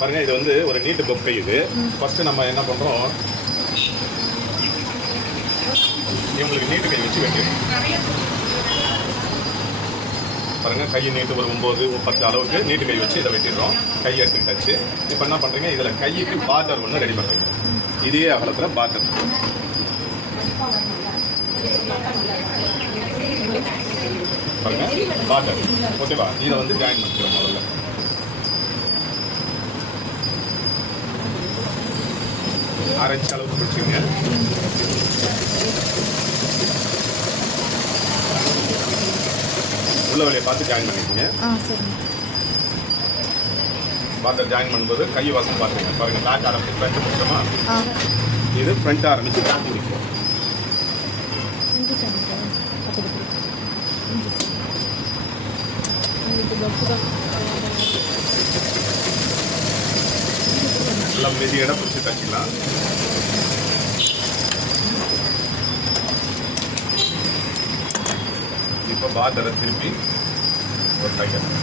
பாருங்க இது வந்து ஒரு நீட்டு பொக்கை. இது ஃபர்ஸ்ட் நம்ம என்ன பண்றோம், இவங்களுக்கு நீட்டு கை வச்சு வெட்டிடுறோம். பாருங்க கை நீட்டு ஒரு 9 10 அளவுக்கு நீட்டு கை வச்சு இதை வெட்டிடுறோம். கை எடுத்துக்கிட்டாச்சு. இப்போ என்ன பண்றீங்க, இதுல கைக்கு பார்டர் ஒன்று ரெடி பண்றீங்க. இதே அகலத்துல பார்டர் பாருங்க பார்டர். ஓகேவா, இதை வந்து ஜாயின் பண்ணிக்கிறோம். முதல்ல 6 இன்ச் அளவுக்கு பிடிச்சிங்க. உள்ள வழியை பார்த்து ஜாயின் பண்ணிக்கோங்க. பார்டர் ஜாயின் பண்ணும்போது கை வாசம் பார்த்துங்க. பாருங்க பேக் ஆரம்பிச்சு ஃப்ரண்ட் முடிச்சோமா, இது ஃப்ரண்ட் ஆரம்பிச்சு பேக் முடிக்கும். நல்லா மெதியோட பிடிச்சி தச்சிக்கலாம். இப்போ பார்டரை திருப்பி ஒரு தைக்கணும்.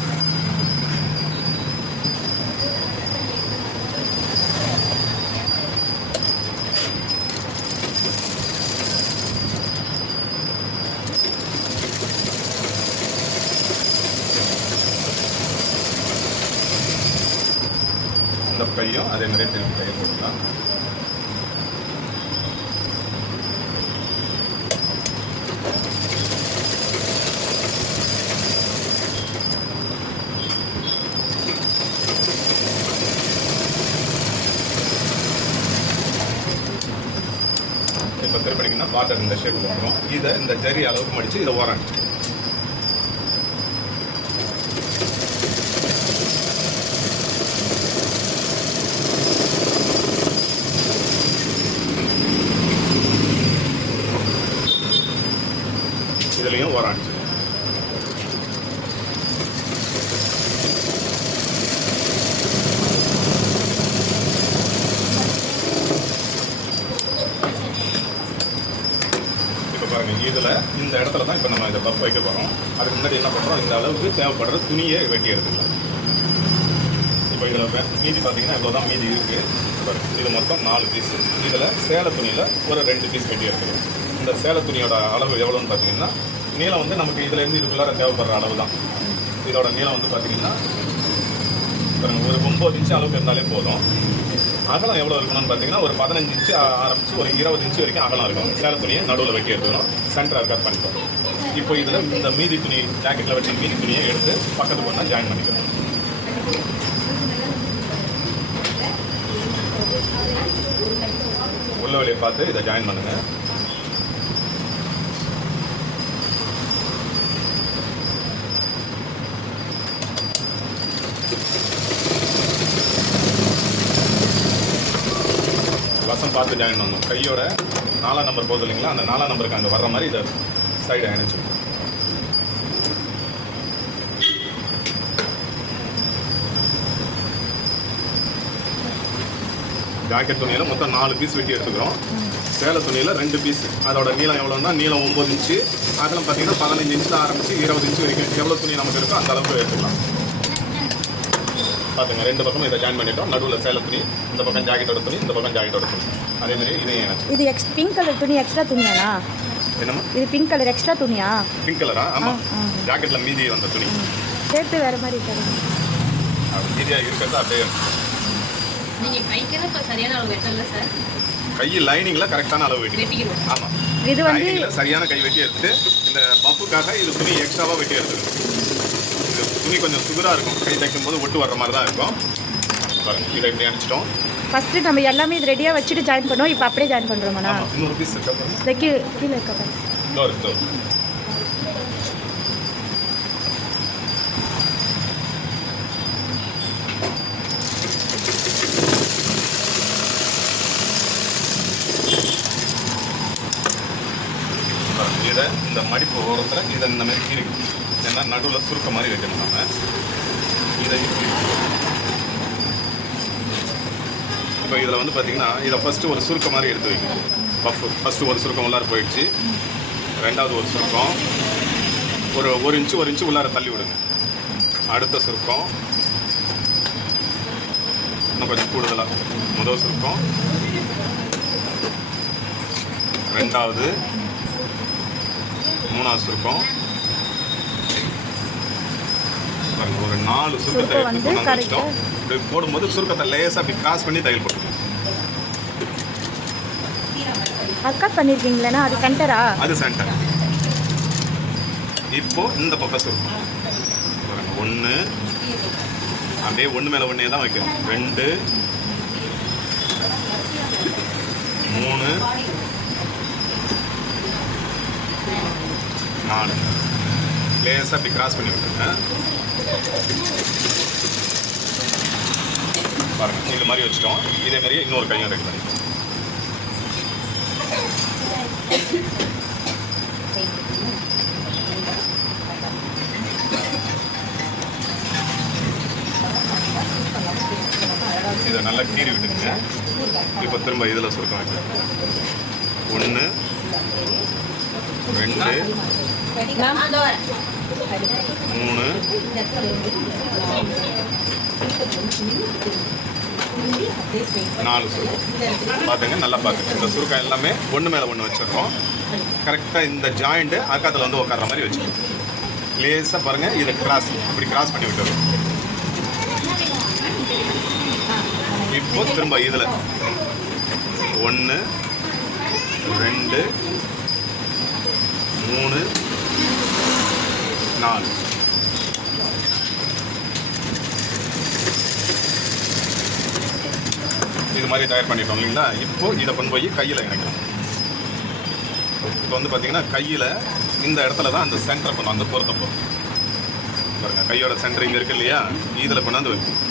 இந்த கையும் அதே மாதிரி திருப்பி கையை போட்டுக்கலாம். இப்போ திருப்பிங்கன்னா பார்டர் இந்த ஷேப் வந்துடும். இதை இந்த ஜரி அளவுக்கு மடித்து இதை ஓரம் அடிச்சு இதுலேயும் ஓரம் அடிச்சு இதில் இந்த இடத்துல தான் இப்போ நம்ம இதை பஃப் வைக்க போகிறோம். அதுக்கு முன்னாடி என்ன பண்ணுறோம், இந்த அளவுக்கு தேவைப்படுற துணியை வெட்டி எடுத்துக்கலாம். இப்போ இதில் மீதி பார்த்தீங்கன்னா இவ்வளோ தான் மீதி இருக்குது. இது மொத்தம் 4 பீஸ். இதில் சேலை துணியில் ஒரு 2 பீஸ் வெட்டி எடுத்துக்கலாம். இந்த சேலை துணியோட அளவு எவ்வளோன்னு பார்த்தீங்கன்னா, நீளம் வந்து நமக்கு இதுலேருந்து இதுக்குள்ளார தேவைப்படுற அளவு தான். இதோட நீளம் வந்து பார்த்தீங்கன்னா ஒரு 9 இன்ச்சு அளவுக்கு இருந்தாலே போதும். அகலம் எவ்வளோ இருக்கணும்னு பார்த்தீங்கன்னா ஒரு 15 இன்ச்சு ஆரம்பித்து ஒரு 20 இன்ச்சு வரைக்கும் அகலம் இருக்கும். சேலை துணியை நடுவில் வெட்டி எடுத்துக்கணும். சென்டராக கட் பண்ணிக்கணும். இப்போ இதில் இந்த மீதி துணி ஜாக்கெட்டில் வச்சு மீதி துணியை எடுத்து பக்கத்துக்கு ஒன்றா ஜாயின் பண்ணிக்கணும். உள்ள வழியை பார்த்து இதை ஜாயின் பண்ணுங்கள். வசம் பார்த்து ஜாயின் பண்ணணும். கையோட 4ஆம் நம்பர் போகுது இல்லைங்களா, அந்த 4ஆம் நம்பருக்கு அங்கே வர்ற மாதிரி இதை சைடு அணைச்சு ஜாக்கெட் துணியில் மொத்தம் 4 பீஸ் வெட்டி எடுத்துக்கிறோம். சேலை துணியில் 2 பீஸ். அதோட நீளம் எவ்வளோன்னா, நீளம் 9 இன்ச்சு, அதெல்லாம் பார்த்தீங்கன்னா 15 இன்ச்சில் ஆரம்பித்து 20 இன்ச்சு வரைக்கும் எவ்வளோ துணி நமக்கு இருக்கோ அந்த அளவுக்கு எடுத்துக்கலாம். பார்த்துங்க, 2 பக்கம் இதை ஜாயின் பண்ணிட்டோம். நடுவில் சேலை துணி, இந்த பக்கம் ஜாக்கெட்டோட துணி, இந்த பக்கம் ஜாக்கெட்டோட துணி. அதே மாதிரி இதையும் எனக்கு இது பிங்க் கலர் துணி எக்ஸ்ட்ரா துணியாண்ணா? என்னம்மா இது பிங்க் கலர் எக்ஸ்ட்ரா துணியா? பிங்க் கலரா? ஆமாம், ஜாக்கெட்டில் மீதி வந்த துணி சேர்த்து வேறு மாதிரி இருக்காது. மீதியாக இருக்கிறது அப்படியே. நீங்கள் கைக்கெல்லாம் இப்போ சரியான அளவு வெட்டல சார்? கை லைனிங்கில் கரெக்டான அளவு வெட்டிக்கிறோம். ஆமாம், இது வந்து சரியான கை வெட்டி எடுத்து இந்த பஃப்புக்காக இது துணி எக்ஸ்ட்ராவாக வெட்டி எடுத்துக்கணும். இது துணி கொஞ்சம் சுகராக இருக்கும். கை தைக்கும் போது ஒட்டு வர்ற மாதிரி தான் இருக்கும். பாருங்க, இதை இப்படி அனுப்பிச்சிட்டோம். ஃபஸ்ட்டு நம்ம எல்லாமே இது ரெடியாக வச்சுட்டு ஜாயின் பண்ணோம். இப்போ அப்படியே ஜாயின் பண்ணுறோம்ண்ணா? இன்னொரு பீஸ் இருக்கா? கீழே இருக்கா? இதை இந்த மடிப்பு ஓரத்தில் இதை இந்த மாதிரி கீரிக்கும். ஏன்னா நடுவில் சுருக்க மாதிரி வைக்கணும். நம்ம இதை இப்போ இதில் வந்து பார்த்தீங்கன்னா இதை ஃபஸ்ட்டு ஒரு சுருக்க மாதிரி எடுத்து வைக்கணும். ஃபஸ்ட்டு ஒரு சுருக்கம் உள்ளார போயிடுச்சு. ரெண்டாவது ஒரு சுருக்கம் ஒரு 1 இன்ச்சு உள்ளார தள்ளி விடுங்க. அடுத்த சுருக்கம் இன்னும் கொஞ்சம் கூடுதலாக முதல் சுருக்கம், ரெண்டாவது, மூணாவது சுருக்கம், ஒரு 4 சுருக்கத்தை எடுத்து கொண்டு வச்சிட்டோம். இப்படி போடும்போது சுருக்கத்தை லேசாக அப்படி கிராஸ் பண்ணி தையல் போட்டுருக்கோம். கட் பண்ணிருக்கீங்களா? அது சென்டரா? அது சென்டர். இப்போ இந்த பக்கம் சுருக்கம் 1, அப்படியே 1 மேலே 1 தான் வைக்கிறோம். 2, 3, 4 லேசாக அப்படி கிராஸ் பண்ணி விட்டுருங்க. பாருங்க, இது மாதிரி வச்சுட்டோம். இதே மாதிரியே இன்னொரு கையும் ரெடி பண்ணி இதை நல்லா கீறி விட்டுருங்க. இப்போ திரும்ப இதில் சுருக்கம் வைக்கிறேன். 1, 2, 3, 4 சுருக்கம். பார்த்துங்க, நல்லா பார்த்துங்க. இந்த சுருக்கம் எல்லாமே 1 மேலே 1 வச்சிடுறோம். கரெக்டாக இந்த ஜாயிண்ட்டு அக்காத்தில் வந்து உட்கார்ற மாதிரி வச்சுக்கணும். லேசாக பாருங்கள், இதை கிராஸ் இப்படி கிராஸ் பண்ணி விட்டுறோம். இப்போ திரும்ப இதில் 1, 2, 3, 4 இது மாதிரி தயார் பண்ணிட்டோம் இல்லைங்களா? இப்போ இதை கொண்டு போய் கையில் இணைக்கலாம். இப்போ வந்து பார்த்தீங்கன்னா கையில் இந்த இடத்துல தான் அந்த சென்டரை கொண்டு அந்த பொறுத்த போகும் பாருங்க. கையோட சென்டர் இங்கே இருக்கு இல்லையா? இதில் கொண்டாந்து வைக்கும்.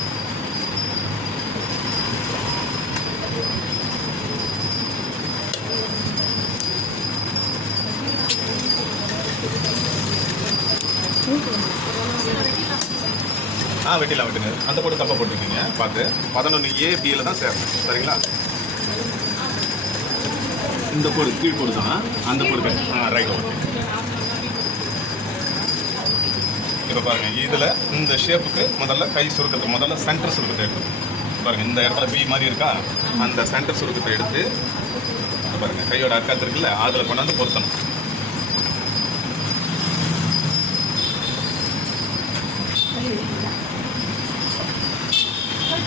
வெட்டிலாம் வெட்டுங்க. அந்த போட்டு தப்பா போட்டுருக்கீங்க பார்த்து. 11A-B தான் சேரணும். சரிங்களா? இந்த கோடு கீழ் கோடு தான் அந்த கோடு. ரைட். இப்போ பாருங்க, இதில் இந்த ஷேப்புக்கு முதல்ல கை சுருக்கத்தை முதல்ல சென்டர் சுருக்கத்தை எடுத்து பாருங்க. இந்த இடத்துல பி மாதிரி இருக்கா? அந்த சென்டர் சுருக்கத்தை எடுத்து பாருங்க, கையோட அக்காத்து இருக்குல்ல, அதில் கொண்டாந்து பொருத்தணும்.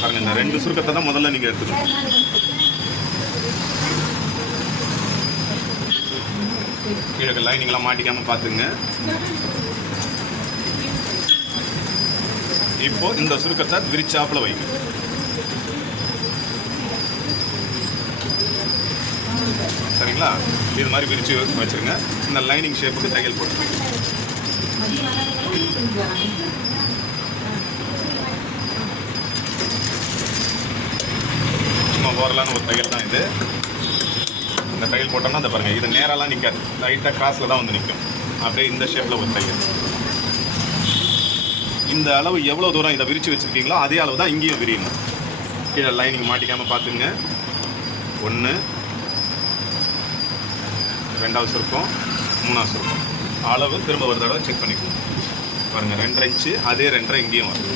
பாருங்க, இந்த 2 சுருக்கத்தை தான் முதல்ல நீங்க எடுத்துக்கணும். கீழே லைனிங்லாம் மாட்டிக்காம பார்த்துங்க. இப்போ இந்த சுருக்கத்தை விரிச்சாப்புல வைங்க. சரிங்களா? இது மாதிரி விரிச்சு வச்சிருங்க. இந்த லைனிங் ஷேப்புக்கு தையல் போடுங்க. சும்மா ஓரலான ஒரு தையல் தான் இது. இந்த தையல் போட்டோம்னா அதை பாருங்கள், இது நேரெல்லாம் நிற்காது, லைட்டாக கிராஸில் தான் வந்து நிற்கும். அப்படியே இந்த ஷேப்பில் ஒரு தையல். இந்த அளவு எவ்வளோ தூரம் இதை விரித்து வச்சுருக்கீங்களோ அதே அளவு தான் இங்கேயும் விரியணும். கீழே லைனிங் மாட்டிக்காமல் பார்த்துங்க. 1, 2வது சுருக்கம், 3வது சுருக்கம் அளவு திரும்ப ஒரு தடவை செக் பண்ணிக்கணும். பாருங்கள், 2.5 இன்ச்சு, அதே 2.5 இங்கேயும் வரும்.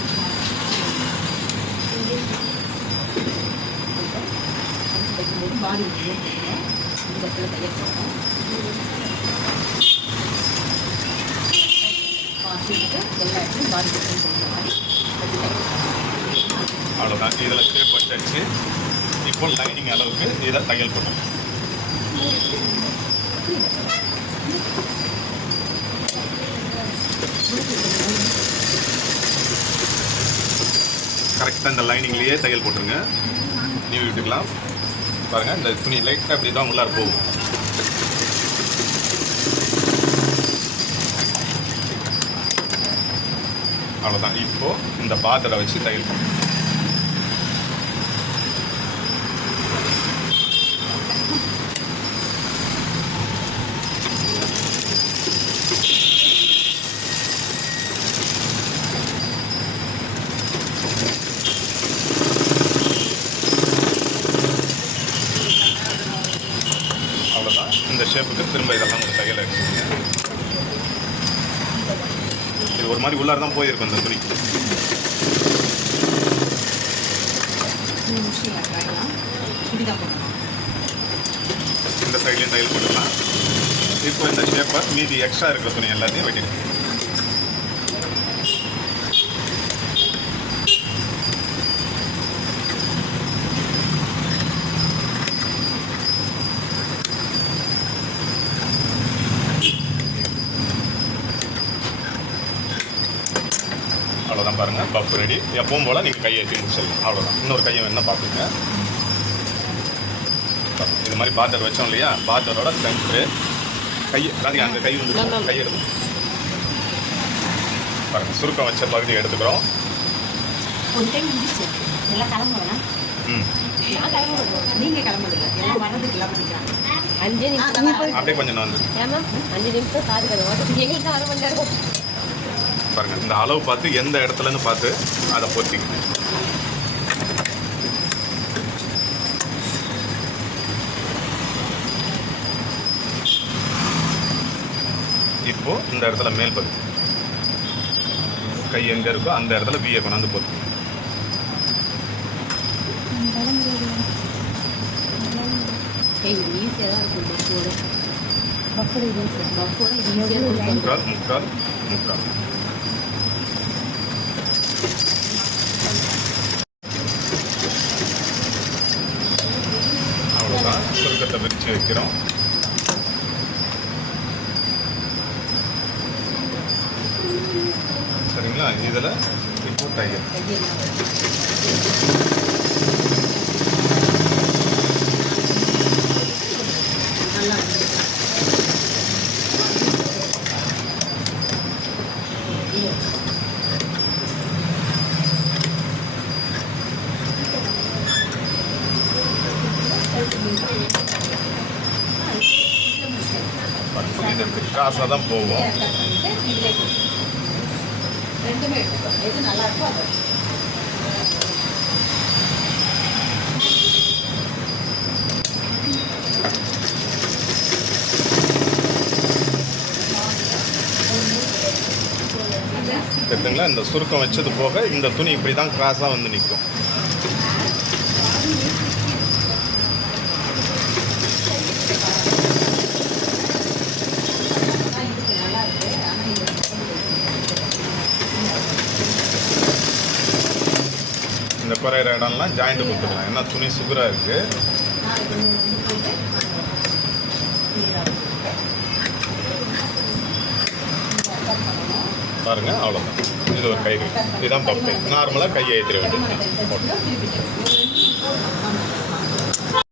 அவ்வளோதான். இதில் ஷேப் வச்சாச்சு. இப்போ லைனிங் அளவுக்கு இதை தையல் போட்டோம். கரெக்டாக இந்த லைனிங்லேயே தையல் போட்டுருங்க. நீவி விட்டுக்கலாம். பாருங்கள், இந்த துணி லைட்டாக அப்படி தான் உள்ளார போகும். அவ்வளோதான். இப்போது இந்த பாத்திரை வச்சு தையல் போடணும். அவ்வளோதான். இந்த ஷேப்புக்கு திரும்ப இதெல்லாம் ஒரு தையல் அடிச்சுங்க. இது ஒரு மாதிரி உள்ளார தான் போயிருக்கும் இந்த துணி. இந்த சைட்லேயும் தையல் போட்டுக்கலாம். இப்போ இந்த ஷேப்பை மீதி எக்ஸ்ட்ரா இருக்கிற துணி எல்லாத்தையும் வெட்டிடுங்க. அவ்வளோதான் பாருங்கள், பஃப் ரெடி. எப்பவும் போல் நீங்கள் கையை ஏற்றி முடிச்சிடலாம். அவ்வளோதான். இன்னொரு கையை வேணால் பார்த்துங்க. இது மாதிரி பார்டர் வச்சோம் இல்லையா, பார்டரோட சென்ட்ரு கை ராதிகா அந்த கை வந்து கை எடுத்து பாருங்கள். சுருக்கம் வச்ச பகுதியை எடுத்துக்கிறோம். ஒரு டைம் முடிச்சு எல்லாம் கிளம்புறேன். நான் கிளம்புறேன், நீங்கள் கிளம்புறீங்க. எல்லாம் வர்றதுக்கு கிளம்பிக்கிறாங்க. 5 நிமிஷம் அப்படியே கொஞ்சம் நான் வந்து ஏமா 5 நிமிஷம் சாரி கடை ஓட்டுக்கு எங்களுக்கு தான் 1 மணி நேரம். பாருங்கள், இந்த அளவு பார்த்து எந்த இடத்துலன்னு பார்த்து அதை பொத்திங்க. இப்போ இந்த இடத்துல மேல் பகுதி கை எங்கே இருக்கோ அந்த இடத்துல வீயை கொண்டாந்து பொத்து. ஈஸியாக தான் இருக்கும். பஃபோட முக்கால் முக்கால் முக்கால். அவ்வளோதான். சுருக்கத்தை விரிச்சு வைக்கிறோம். சரிங்களா? இதில் இப்போ தையல். இது காசாக தான் போவோம். ரெண்டுமே எடுத்துக்கோ, எது நல்லா இருக்கோ அதை. தெரியுதுங்களா? இந்த சுருக்கம் வச்சது போக இந்த துணி இப்படி தான் கிராஸாக வந்து நிற்கும். இந்த குறையிற இடம்லாம் ஜாயிண்ட் கொடுத்துக்கலாம். ஏன்னா துணி சுகராக இருக்குது. பாருங்கள், அவ்வளோதான். இது ஒரு கை. இதுதான் பஃப். நார்மலாக கையை ஏற்றிட வேண்டியது.